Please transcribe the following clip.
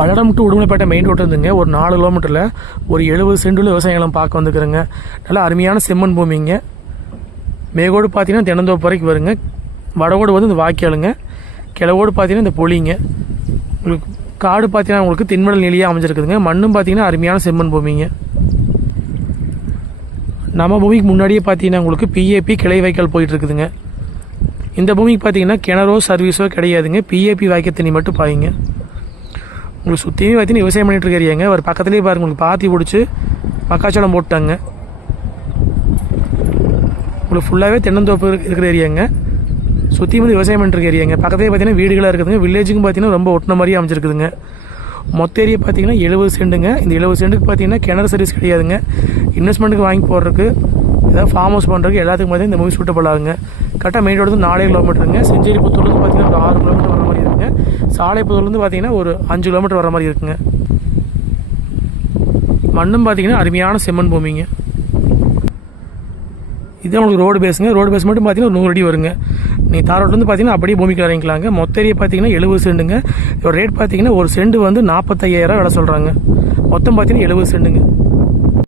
Palladam to Udumalaipettai main ரோட்டில் இருந்துங்க. ஒரு நாலு கிலோமீட்டரில் ஒரு எழுபது சென்டில் விவசாய பார்க்க வந்துக்கிறேங்க நல்லா அருமையான செம்மண் பூமிங்க. மேகோடு பார்த்தீங்கன்னா தினந்தோப்பு வரைக்கும் வருங்க. வடவோடு வந்து இந்த வாய்க்காலுங்க. கிழவோடு பார்த்தீங்கன்னா இந்த பொலிங்க. உங்களுக்கு காடு பார்த்தீங்கன்னா உங்களுக்கு தென்மடல் நிலையாக அமைஞ்சிருக்குதுங்க. மண்ணும் பார்த்தீங்கன்னா அருமையான செம்மண் பூமிங்க. நம்ம பூமிக்கு முன்னாடியே பார்த்தீங்கன்னா உங்களுக்கு பிஏபி கிளை வாய்க்கால் போயிட்டு இருக்குதுங்க இந்த பூமிக்கு பார்த்தீங்கன்னா கிணறோ சர்வீஸோ கிடையாதுங்க. பிஏபி வாய்க்க தண்ணி மட்டும் பாயுங்க. உங்களுக்கு சுற்றியும் பார்த்தீங்கன்னா விவசாயம் பண்ணிகிட்டு இருக்கிறீங்க. ஒரு பக்கத்துலேயே பாருங்க உங்களுக்கு பாத்தி பிடிச்சி மக்காச்சோளம் போட்டாங்க. உங்களுக்கு ஃபுல்லாகவே தென்னந்தோப்பு இருக்கிற ஏரியாங்க. சுற்றி வந்து விவசாயம் பண்ணிட்டு இருக்க ஏரியாங்க. பக்கத்துலேயே பார்த்தீங்கன்னா வீடுகளாக இருக்குதுங்க. வில்லேஜுக்கும் பார்த்தீங்கன்னா ரொம்ப ஒட்டின மாதிரி அமைஞ்சிருக்குதுங்க. மொத்த ஏரியா பார்த்தீங்கன்னா எழுபது சென்ட்டுங்க இந்த எழுபது சென்ட்டுக்கு பார்த்தீங்கன்னா கிணறு சர்வீஸ் கிடையாதுங்க. இன்வெஸ்ட்மெண்ட்டுக்கு வாங்கி போடுறதுக்கு ஏதாவது ஃபார்ம் ஹவுஸ் பண்ணுறதுக்கு எல்லாத்துக்கும் பார்த்தீங்கன்னா இந்த மூவி சூட்டபிள் ஆகுங்க. கரெக்டாக மெயின் ரோடு வந்து நாலே கிலோமீட்டருங்க செஞ்சேரி புத்தூர்லேருந்து பார்த்தீங்கன்னா ஒரு ஆறு இருக்குங்க பார்த்தீங்கன்னா ஒரு அஞ்சு கிலோமீட்டர் வர மாதிரி இருக்குங்க. மண்ணும் பார்த்தீங்கன்னா அருமையான செம்மண் பூமிங்க. இது உங்களுக்கு ரோடு பேஸுங்க ரோடு பேஸ் மட்டும் பார்த்தீங்கன்னா ஒரு நூறு அடி வருங்க. நீங்கள் தார் ரோட்லேருந்து பார்த்தீங்கன்னா அப்படியே பூமிக்கு இறங்கிக்கலாங்க. மொத்த ஏரியா பார்த்தீங்கன்னா எழுபது செண்டுங்க. இதோட ரேட் பார்த்தீங்கன்னா ஒரு செண்டு வந்து நாற்பத்தையாயிரம் விலை சொல்கிறாங்க மொத்தம் பார்த்தீங்கன்னா எழுபது செண்டுங்க.